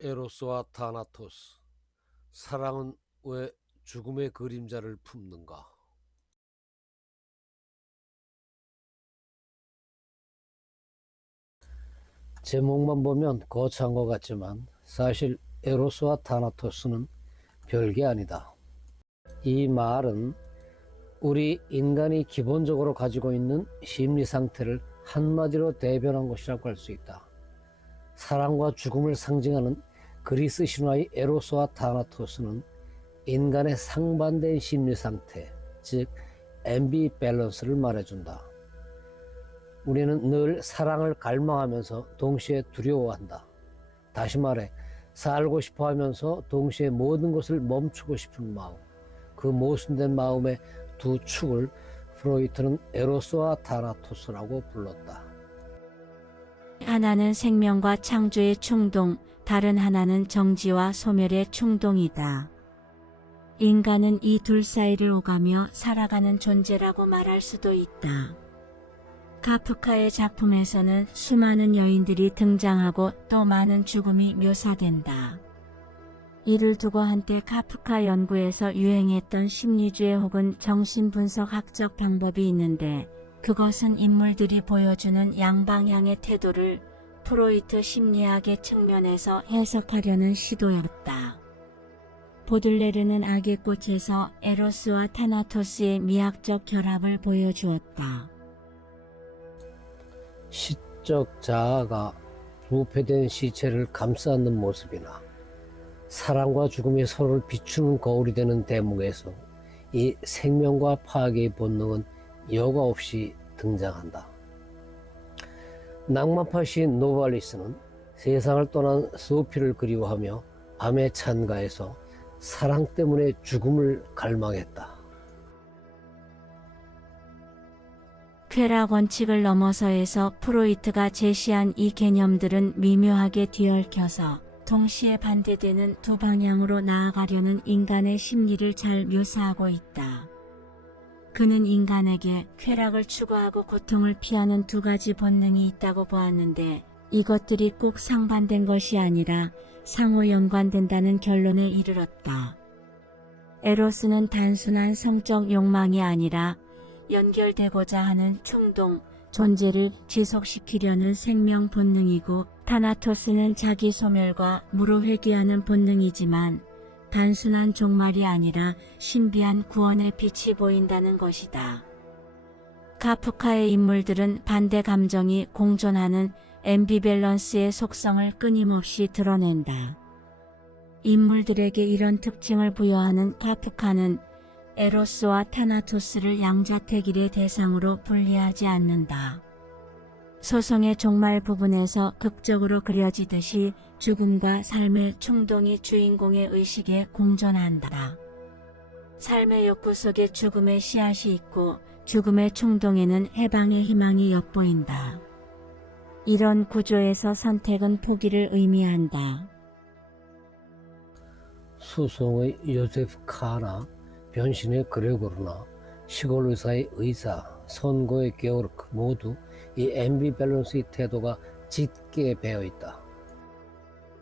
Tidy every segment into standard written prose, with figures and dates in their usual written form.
에로스와 타나토스, 사랑은 왜 죽음의 그림자를 품는가? 제목만 보면 거창한 것 같지만 사실 에로스와 타나토스는 별게 아니다. 이 말은 우리 인간이 기본적으로 가지고 있는 심리 상태를 한마디로 대변한 것이라고 할 수 있다. 사랑과 죽음을 상징하는 그리스 신화의 에로스와 타나토스는 인간의 상반된 심리 상태, 즉 앰비밸런스를 말해준다. 우리는 늘 사랑을 갈망하면서 동시에 두려워한다. 다시 말해 살고 싶어 하면서 동시에 모든 것을 멈추고 싶은 마음, 그 모순된 마음의 두 축을 프로이트는 에로스와 타나토스라고 불렀다. 하나는 생명과 창조의 충동, 다른 하나는 정지와 소멸의 충동이다. 인간은 이 둘 사이를 오가며 살아가는 존재라고 말할 수도 있다. 카프카의 작품에서는 수많은 여인들이 등장하고 또 많은 죽음이 묘사된다. 이를 두고 한때 카프카 연구에서 유행했던 심리주의 혹은 정신분석학적 방법이 있는데, 그것은 인물들이 보여주는 양방향의 태도를 프로이트 심리학의 측면에서 해석하려는 시도였다. 보들레르는 악의 꽃에서 에로스와 타나토스의 미학적 결합을 보여주었다. 시적 자아가 부패된 시체를 감싸는 모습이나 사랑과 죽음이 서로를 비추는 거울이 되는 대목에서 이 생명과 파괴의 본능은 여과 없이 등장한다. 낭만파 시인 노발리스는 세상을 떠난 소피를 그리워하며 밤의 찬가에서 사랑 때문에 죽음을 갈망했다. 쾌락 원칙을 넘어서에서 프로이트가 제시한 이 개념들은 미묘하게 뒤얽혀서 동시에 반대되는 두 방향으로 나아가려는 인간의 심리를 잘 묘사하고 있다. 그는 인간에게 쾌락을 추구하고 고통을 피하는 두 가지 본능이 있다고 보았는데, 이것들이 꼭 상반된 것이 아니라 상호 연관된다는 결론에 이르렀다. 에로스는 단순한 성적 욕망이 아니라 연결되고자 하는 충동, 존재를 지속시키려는 생명 본능이고, 타나토스는 자기 소멸과 무료회귀하는 본능이지만 단순한 종말이 아니라 신비한 구원의 빛이 보인다는 것이다. 카프카의 인물들은 반대 감정이 공존하는 앰비밸런스의 속성을 끊임없이 드러낸다. 인물들에게 이런 특징을 부여하는 카프카는 에로스와 타나토스를 양자택일의 대상으로 분리하지 않는다. 소송의 종말 부분에서 극적으로 그려지듯이 죽음과 삶의 충동이 주인공의 의식에 공존한다. 삶의 욕구 속에 죽음의 씨앗이 있고 죽음의 충동에는 해방의 희망이 엿보인다. 이런 구조에서 선택은 포기를 의미한다. 수송의 요세프 카나, 변신의 그레고르나, 시골 의사의 의사, 선고의 게오르크 모두 이 앰비밸런스의 태도가 짙게 배어있다.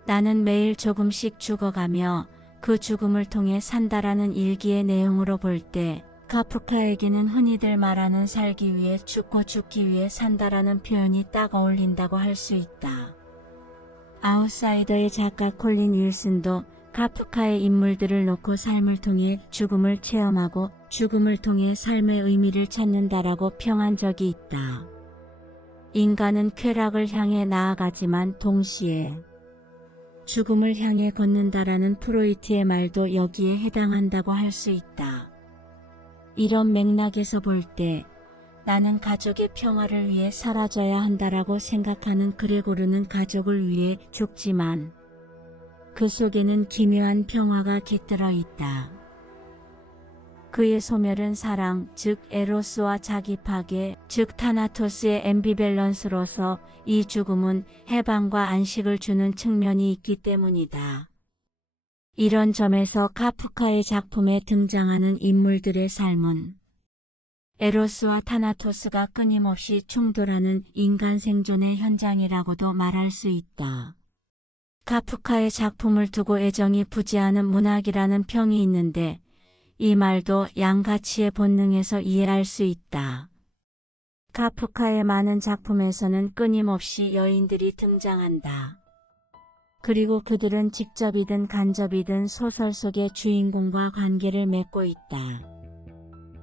나는 매일 조금씩 죽어가며 그 죽음을 통해 산다라는 일기의 내용으로 볼 때, 카프카에게는 흔히들 말하는 살기 위해 죽고 죽기 위해 산다라는 표현이 딱 어울린다고 할 수 있다. 아웃사이더의 작가 콜린 윌슨도 카프카의 인물들을 놓고 삶을 통해 죽음을 체험하고 죽음을 통해 삶의 의미를 찾는다라고 평한 적이 있다. 인간은 쾌락을 향해 나아가지만 동시에 죽음을 향해 걷는다라는 프로이트의 말도 여기에 해당한다고 할 수 있다. 이런 맥락에서 볼 때 나는 가족의 평화를 위해 사라져야 한다라고 생각하는 그레고르는 가족을 위해 죽지만 그 속에는 기묘한 평화가 깃들어 있다. 그의 소멸은 사랑, 즉 에로스와 자기 파괴, 즉 타나토스의 앰비밸런스로서 이 죽음은 해방과 안식을 주는 측면이 있기 때문이다. 이런 점에서 카프카의 작품에 등장하는 인물들의 삶은 에로스와 타나토스가 끊임없이 충돌하는 인간 생존의 현장이라고도 말할 수 있다. 카프카의 작품을 두고 애정이 부재하는 문학이라는 평이 있는데 이 말도 양가치의 본능에서 이해할 수 있다. 카프카의 많은 작품에서는 끊임없이 여인들이 등장한다. 그리고 그들은 직접이든 간접이든 소설 속의 주인공과 관계를 맺고 있다.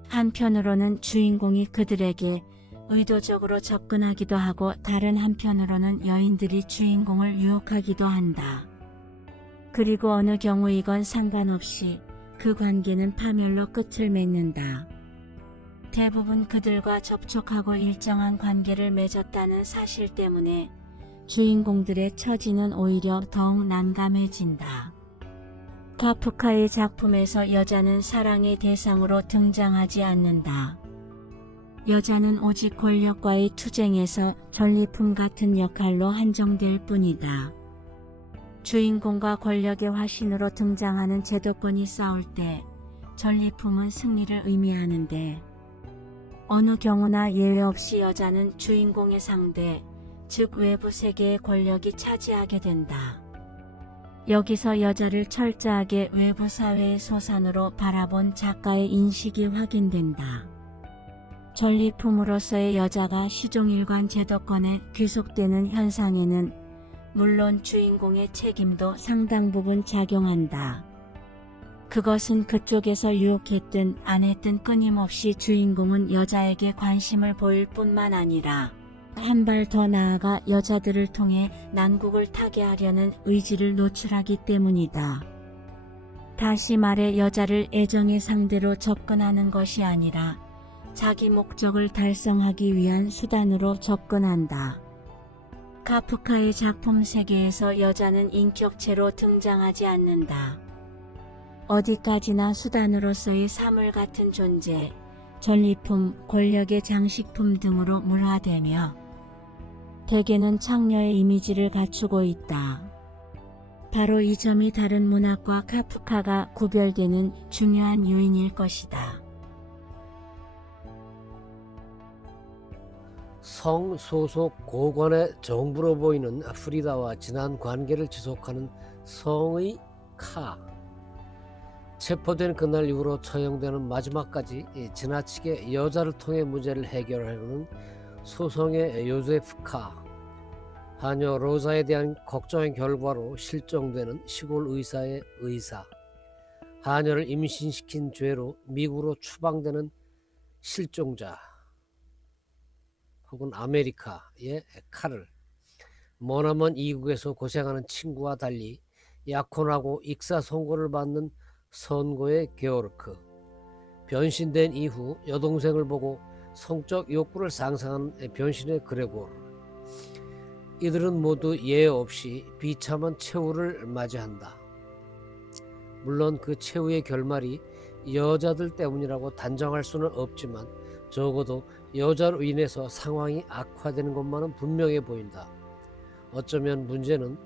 한편으로는 주인공이 그들에게 의도적으로 접근하기도 하고 다른 한편으로는 여인들이 주인공을 유혹하기도 한다. 그리고 어느 경우이건 상관없이 그 관계는 파멸로 끝을 맺는다. 대부분 그들과 접촉하고 일정한 관계를 맺었다는 사실 때문에 주인공들의 처지는 오히려 더욱 난감해진다. 카프카의 작품에서 여자는 사랑의 대상으로 등장하지 않는다. 여자는 오직 권력과의 투쟁에서 전리품 같은 역할로 한정될 뿐이다. 주인공과 권력의 화신으로 등장하는 제도권이 싸울 때 전리품은 승리를 의미하는데 어느 경우나 예외 없이 여자는 주인공의 상대, 즉 외부 세계의 권력이 차지하게 된다. 여기서 여자를 철저하게 외부 사회의 소산으로 바라본 작가의 인식이 확인된다. 전리품으로서의 여자가 시종일관 제도권에 귀속되는 현상에는 물론 주인공의 책임도 상당 부분 작용한다. 그것은 그쪽에서 유혹했든 안 했든 끊임없이 주인공은 여자에게 관심을 보일 뿐만 아니라 한 발 더 나아가 여자들을 통해 난국을 타게 하려는 의지를 노출하기 때문이다. 다시 말해 여자를 애정의 상대로 접근하는 것이 아니라 자기 목적을 달성하기 위한 수단으로 접근한다. 카프카의 작품 세계에서 여자는 인격체로 등장하지 않는다. 어디까지나 수단으로서의 사물 같은 존재, 전리품, 권력의 장식품 등으로 물화되며 대개는 창녀의 이미지를 갖추고 있다. 바로 이 점이 다른 문학과 카프카가 구별되는 중요한 요인일 것이다. 성 소속 고관의 정부로 보이는 프리다와 진한 관계를 지속하는 성의 카. 체포된 그날 이후로 처형되는 마지막까지 지나치게 여자를 통해 문제를 해결하려는 소성의 요세프 카. 하녀 로자에 대한 걱정의 결과로 실종되는 시골 의사의 의사. 하녀를 임신시킨 죄로 미국으로 추방되는 실종자. 혹은 아메리카의 칼을 머나먼 이국에서 고생하는 친구와 달리 약혼하고 익사 선고를 받는 선고의 게오르크, 변신된 이후 여동생을 보고 성적 욕구를 상상하는 변신의 그레고르. 이들은 모두 예외 없이 비참한 최후를 맞이한다. 물론 그 최후의 결말이 여자들 때문이라고 단정할 수는 없지만 적어도 여자로 인해서 상황이 악화되는 것만은 분명해 보인다. 어쩌면 문제는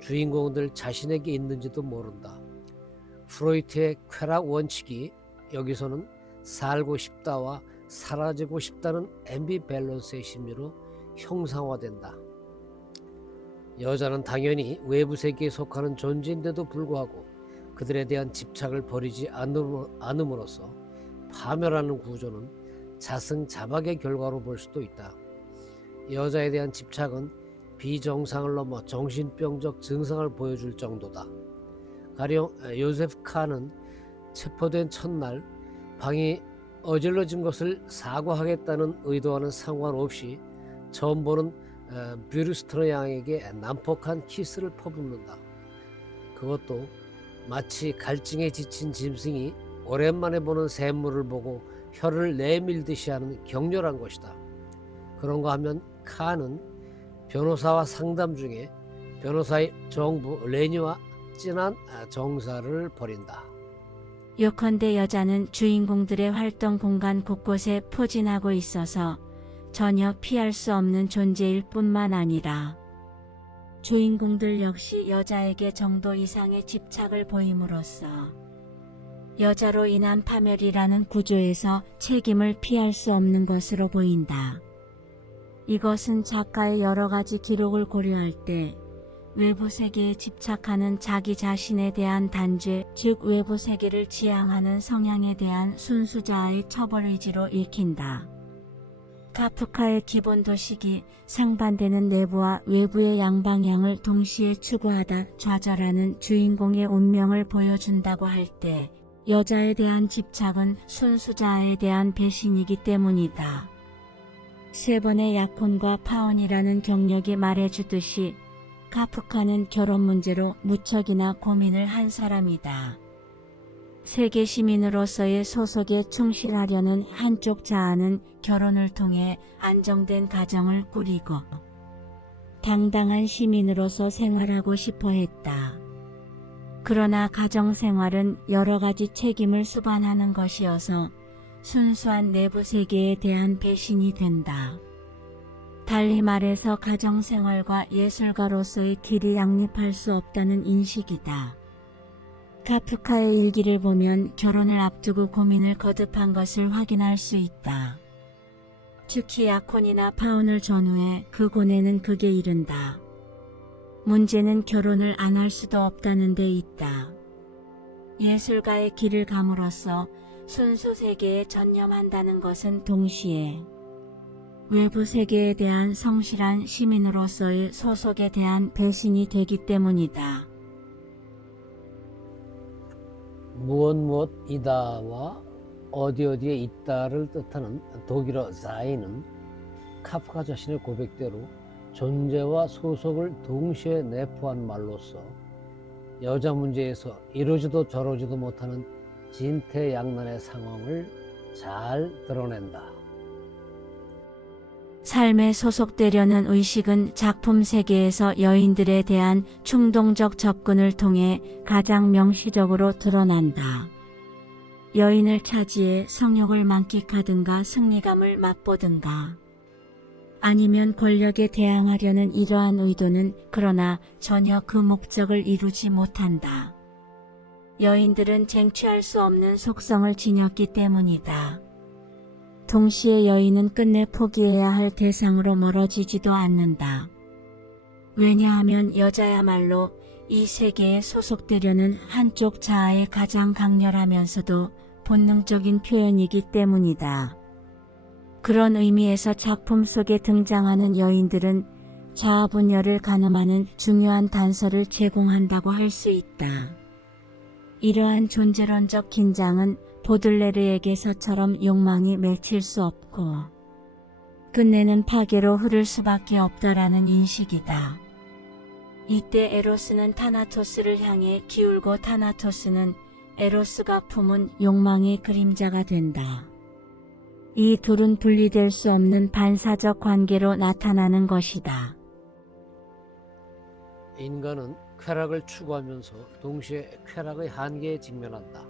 주인공들 자신에게 있는지도 모른다. 프로이트의 쾌락 원칙이 여기서는 살고 싶다와 사라지고 싶다는 앰비밸런스의 심리로 형상화된다. 여자는 당연히 외부 세계에 속하는 존재인데도 불구하고 그들에 대한 집착을 버리지 않음으로써 파멸하는 구조는 자승자박의 결과로 볼 수도 있다. 여자에 대한 집착은 비정상을 넘어 정신병적 증상을 보여줄 정도다. 가령 요세프 칸은 체포된 첫날 방이 어질러진 것을 사과하겠다는 의도와는 상관없이 처음 보는 뷰르스트너 양에게 난폭한 키스를 퍼붓는다. 그것도 마치 갈증에 지친 짐승이 오랜만에 보는 샘물을 보고 혀를 내밀듯이 하는 격렬한 것이다. 그런가 하면 칸은 변호사와 상담 중에 변호사의 정부 레니와 진한 정사를 벌인다. 요컨대 여자는 주인공들의 활동 공간 곳곳에 포진하고 있어서 전혀 피할 수 없는 존재일 뿐만 아니라 주인공들 역시 여자에게 정도 이상의 집착을 보임으로써 여자로 인한 파멸이라는 구조에서 책임을 피할 수 없는 것으로 보인다. 이것은 작가의 여러 가지 기록을 고려할 때 외부 세계에 집착하는 자기 자신에 대한 단죄, 즉 외부 세계를 지향하는 성향에 대한 순수자아의 처벌의지로 읽힌다. 카프카의 기본 도식이 상반되는 내부와 외부의 양방향을 동시에 추구하다 좌절하는 주인공의 운명을 보여준다고 할 때 여자에 대한 집착은 순수자아에 대한 배신이기 때문이다. 세 번의 약혼과 파혼이라는 경력이 말해주듯이 카프카는 결혼 문제로 무척이나 고민을 한 사람이다. 세계 시민으로서의 소속에 충실하려는 한쪽 자아는 결혼을 통해 안정된 가정을 꾸리고 당당한 시민으로서 생활하고 싶어 했다. 그러나 가정생활은 여러 가지 책임을 수반하는 것이어서 순수한 내부 세계에 대한 배신이 된다. 달리 말해서 가정생활과 예술가로서의 길이 양립할 수 없다는 인식이다. 카프카의 일기를 보면 결혼을 앞두고 고민을 거듭한 것을 확인할 수 있다. 특히 약혼이나 파혼을 전후해 그 고뇌는 극에 이른다. 문제는 결혼을 안 할 수도 없다는 데 있다. 예술가의 길을 감으로써 순수 세계에 전념한다는 것은 동시에 외부 세계에 대한 성실한 시민으로서의 소속에 대한 배신이 되기 때문이다. 무엇이다와 어디에 있다를 뜻하는 독일어 se인은 카프카 자신의 고백대로 존재와 소속을 동시에 내포한 말로서 여자 문제에서 이러지도 저러지도 못하는 진퇴양난의 상황을 잘 드러낸다. 삶에 소속되려는 의식은 작품 세계에서 여인들에 대한 충동적 접근을 통해 가장 명시적으로 드러난다. 여인을 차지해 성욕을 만끽하든가 승리감을 맛보든가 아니면 권력에 대항하려는 이러한 의도는 그러나 전혀 그 목적을 이루지 못한다. 여인들은 쟁취할 수 없는 속성을 지녔기 때문이다. 동시에 여인은 끝내 포기해야 할 대상으로 멀어지지도 않는다. 왜냐하면 여자야말로 이 세계에 소속되려는 한쪽 자아의 가장 강렬하면서도 본능적인 표현이기 때문이다. 그런 의미에서 작품 속에 등장하는 여인들은 자아 분열을 가늠하는 중요한 단서를 제공한다고 할 수 있다. 이러한 존재론적 긴장은 보들레르에게서처럼 욕망이 맺힐 수 없고 끝내는 파괴로 흐를 수밖에 없다라는 인식이다. 이때 에로스는 타나토스를 향해 기울고 타나토스는 에로스가 품은 욕망의 그림자가 된다. 이 둘은 분리될 수 없는 반사적 관계로 나타나는 것이다. 인간은 쾌락을 추구하면서 동시에 쾌락의 한계에 직면한다.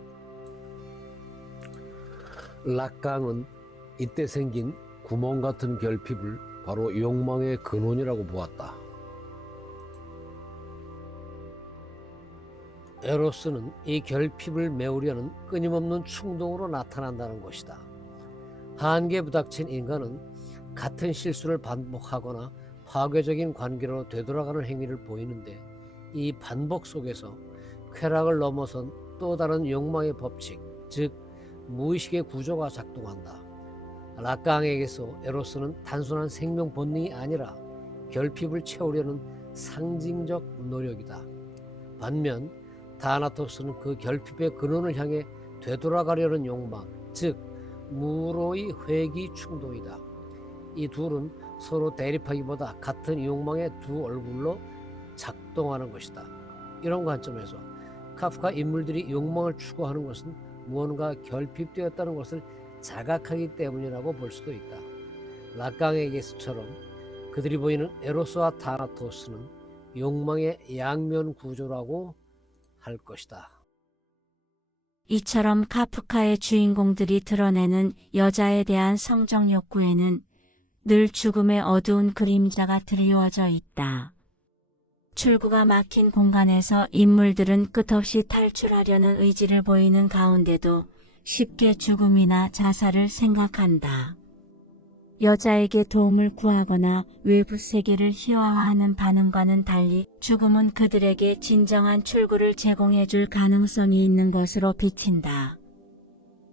락강은 이때 생긴 구멍 같은 결핍을 바로 욕망의 근원이라고 보았다. 에로스는 이 결핍을 메우려는 끊임없는 충동으로 나타난다는 것이다. 한계에 부닥친 인간은 같은 실수를 반복하거나 파괴적인 관계로 되돌아가는 행위를 보이는데 이 반복 속에서 쾌락을 넘어선 또 다른 욕망의 법칙, 즉 무의식의 구조가 작동한다. 락강에게서 에로스는 단순한 생명 본능이 아니라 결핍을 채우려는 상징적 노력이다. 반면 타나토스는 그 결핍의 근원을 향해 되돌아가려는 욕망, 즉 무로의 회귀 충동이다. 이 둘은 서로 대립하기보다 같은 욕망의 두 얼굴로 작동하는 것이다. 이런 관점에서 카프카 인물들이 욕망을 추구하는 것은 무언가 결핍되었다는 것을 자각하기 때문이라고 볼 수도 있다. 락강에게서처럼 그들이 보이는 에로스와 타나토스는 욕망의 양면 구조라고 할 것이다. 이처럼 카프카의 주인공들이 드러내는 여자에 대한 성적 욕구에는 늘 죽음의 어두운 그림자가 드리워져 있다. 출구가 막힌 공간에서 인물들은 끝없이 탈출하려는 의지를 보이는 가운데도 쉽게 죽음이나 자살을 생각한다. 여자에게 도움을 구하거나 외부 세계를 희화화하는 반응과는 달리 죽음은 그들에게 진정한 출구를 제공해줄 가능성이 있는 것으로 비친다.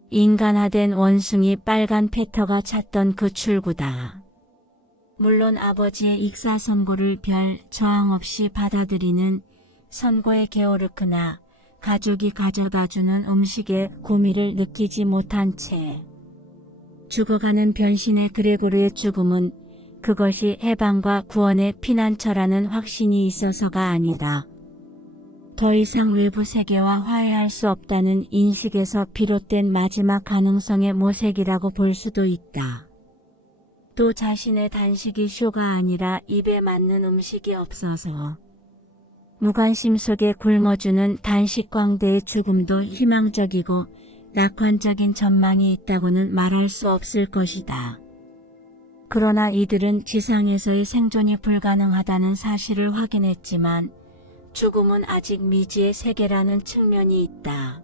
인간화된 원숭이 빨간 페터가 찾던 그 출구다. 물론 아버지의 익사 선고를 별 저항 없이 받아들이는 선고의 게오르크나 가족이 가져다주는 음식의 고미를 느끼지 못한 채 죽어가는 변신의 그레고르의 죽음은 그것이 해방과 구원의 피난처라는 확신이 있어서가 아니다. 더 이상 외부 세계와 화해할 수 없다는 인식에서 비롯된 마지막 가능성의 모색이라고 볼 수도 있다. 또 자신의 단식이 쇼가 아니라 입에 맞는 음식이 없어서 무관심 속에 굶어주는 단식 광대의 죽음도 희망적이고 낙관적인 전망이 있다고는 말할 수 없을 것이다. 그러나 이들은 지상에서의 생존이 불가능하다는 사실을 확인했지만 죽음은 아직 미지의 세계라는 측면이 있다.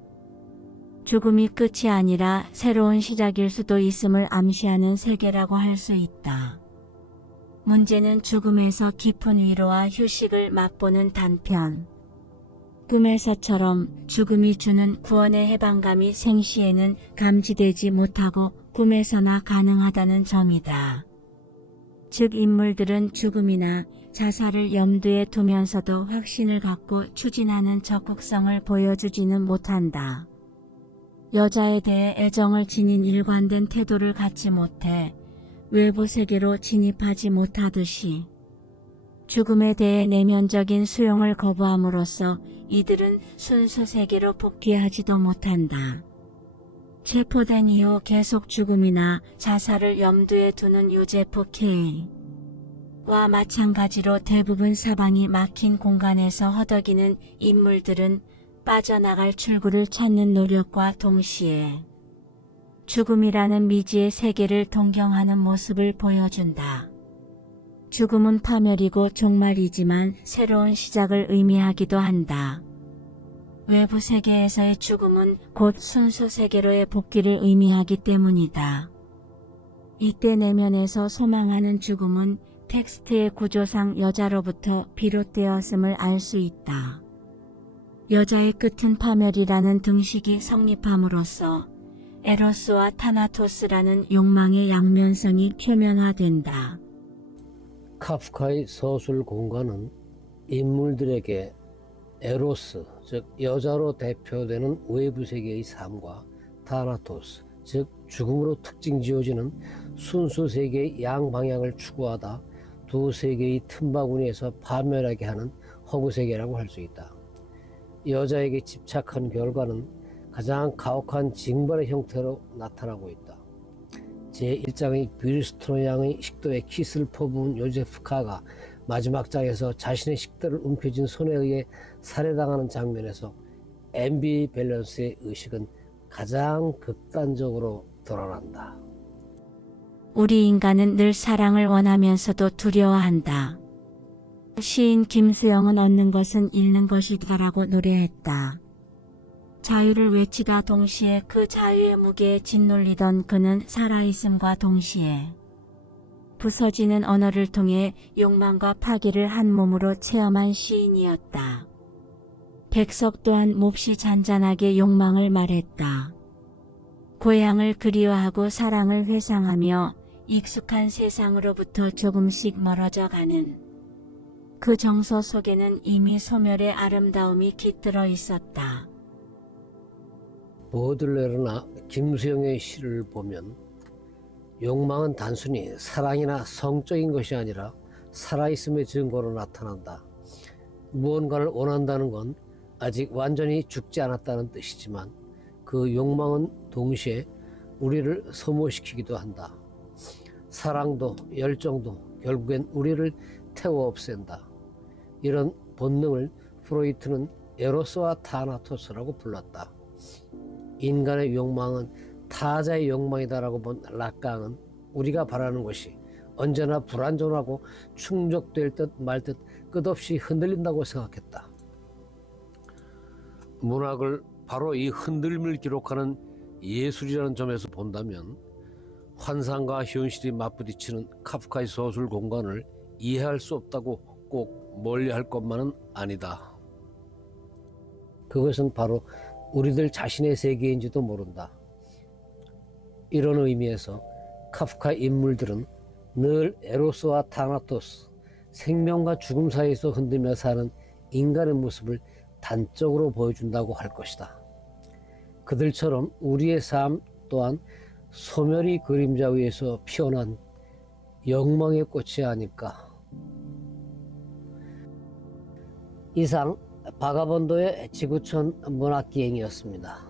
죽음이 끝이 아니라 새로운 시작일 수도 있음을 암시하는 세계라고 할 수 있다. 문제는 죽음에서 깊은 위로와 휴식을 맛보는 단편. 꿈에서처럼 죽음이 주는 구원의 해방감이 생시에는 감지되지 못하고 꿈에서나 가능하다는 점이다. 즉 인물들은 죽음이나 자살을 염두에 두면서도 확신을 갖고 추진하는 적극성을 보여주지는 못한다. 여자에 대해 애정을 지닌 일관된 태도를 갖지 못해 외부 세계로 진입하지 못하듯이 죽음에 대해 내면적인 수용을 거부함으로써 이들은 순수 세계로 복귀하지도 못한다. 체포된 이후 계속 죽음이나 자살을 염두에 두는 요제프 K와 마찬가지로 대부분 사방이 막힌 공간에서 허덕이는 인물들은 빠져나갈 출구를 찾는 노력과 동시에 죽음이라는 미지의 세계를 동경하는 모습을 보여준다. 죽음은 파멸이고 종말이지만 새로운 시작을 의미하기도 한다. 외부 세계에서의 죽음은 곧 순수 세계로의 복귀를 의미하기 때문이다. 이때 내면에서 소망하는 죽음은 텍스트의 구조상 여자로부터 비롯되었음을 알 수 있다. 여자의 끝은 파멸이라는 등식이 성립함으로써 에로스와 타나토스라는 욕망의 양면성이 표면화된다. 카프카의 서술 공간은 인물들에게 에로스, 즉 여자로 대표되는 외부 세계의 삶과 타나토스, 즉 죽음으로 특징 지어지는 순수 세계의 양방향을 추구하다 두 세계의 틈바구니에서 파멸하게 하는 허구 세계라고 할 수 있다. 여자에게 집착한 결과는 가장 가혹한 징벌의 형태로 나타나고 있다. 제1장의 뷰리스토너 양의 식도에 키스를 퍼부은 요제프 K가 마지막 장에서 자신의 식도를 움켜쥔 손에 의해 살해당하는 장면에서 앰비밸런스의 의식은 가장 극단적으로 드러난다. 우리 인간은 늘 사랑을 원하면서도 두려워한다. 시인 김수영은 얻는 것은 잃는 것이다라고 노래했다. 자유를 외치다 동시에 그 자유의 무게에 짓눌리던 그는 살아있음과 동시에 부서지는 언어를 통해 욕망과 파괴를 한 몸으로 체험한 시인이었다. 백석 또한 몹시 잔잔하게 욕망을 말했다. 고향을 그리워하고 사랑을 회상하며 익숙한 세상으로부터 조금씩 멀어져 가는 그 정서 속에는 이미 소멸의 아름다움이 깃들어 있었다. 보들레르나 김수영의 시를 보면 욕망은 단순히 사랑이나 성적인 것이 아니라 살아있음의 증거로 나타난다. 무언가를 원한다는 건 아직 완전히 죽지 않았다는 뜻이지만 그 욕망은 동시에 우리를 소모시키기도 한다. 사랑도 열정도 결국엔 우리를 태워 없앤다. 이런 본능을 프로이트는 에로스와 타나토스라고 불렀다. 인간의 욕망은 타자의 욕망이다라고 본 락강은 우리가 바라는 것이 언제나 불완전하고 충족될 듯 말 듯 끝없이 흔들린다고 생각했다. 문학을 바로 이 흔들림을 기록하는 예술이라는 점에서 본다면 환상과 현실이 맞부딪히는 카프카의 소설 공간을 이해할 수 없다고 꼭 멀리할 것만은 아니다. 그것은 바로 우리들 자신의 세계인지도 모른다. 이런 의미에서 카프카의 인물들은 늘 에로스와 타나토스, 생명과 죽음 사이에서 흔들며 사는 인간의 모습을 단적으로 보여준다고 할 것이다. 그들처럼 우리의 삶 또한 소멸이 그림자 위에서 피어난 영망의 꽃이 아닐까. 이상 바가본도의 지구촌 문학기행이었습니다.